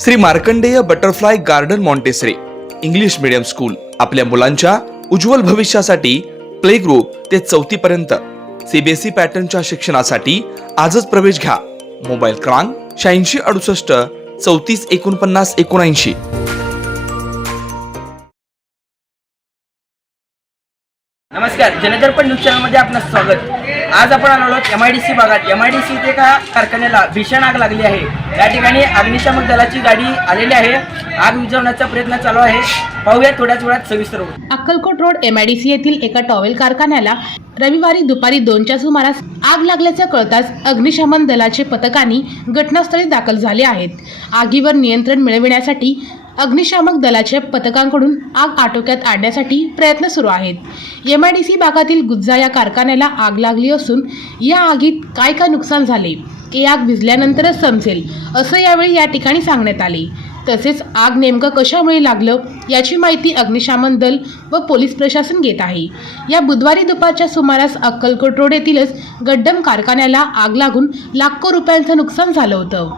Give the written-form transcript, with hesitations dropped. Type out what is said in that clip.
Shri Markandeya butterfly garden Montessori English medium school आपल्या मुलांच्या उज्ज्वल भविष्यासाठी प्ले ग्रुप ते 4थी पर्यंत सीबीएसई पॅटर्नच्या शिक्षणासाठी आजच प्रवेश घ्या. मोबाईल क्रमांक 8668 34 49 79. नमस्कार, जनदर्पण न्यूज चॅनलमध्ये आपलं स्वागत. आज आपण आलो आहोत MIDC भागात. MIDC इथे एका कारखान्याला भीषण आग लागली आहे. या ठिकाणी अग्निशामक दलाची गाडी आलेली आहे. आग विझवण्याचा प्रयत्न चालू आहे. पाहूया थोड्याच वेळात सविस्तर. अक्कलकोट रोड MIDC येथील एका टॉवेल कारखान्याला रविवारी दुपारी 2च्या सुमारास आग लागल्याचे कळताच अग्निशमन दलाचे पथकांनी घटनास्थळी दाखल झाले आहेत. आगीवर नियंत्रण मिळविण्यासाठी अग्निशामक दलाच्या पथकांकडून आग आटोक्यात आणण्यासाठी प्रयत्न सुरू आहेत. MIDC भागातील गुज्जा या कारखान्याला आग लागली असून या आगीत काय नुकसान झाले हे आग विझल्यानंतरच समजेल असं यावेळी या ठिकाणी सांगण्यात आले. तसेच आग नेमकं कशामुळे लागलं याची माहिती अग्निशमन दल व पोलीस प्रशासन घेत आहे. या बुधवारी दुपारच्या सुमारास अक्कलकोट रोड येथीलच गड्डम कारखान्याला आग लागून लाखो रुपयांचं नुकसान झालं होतं.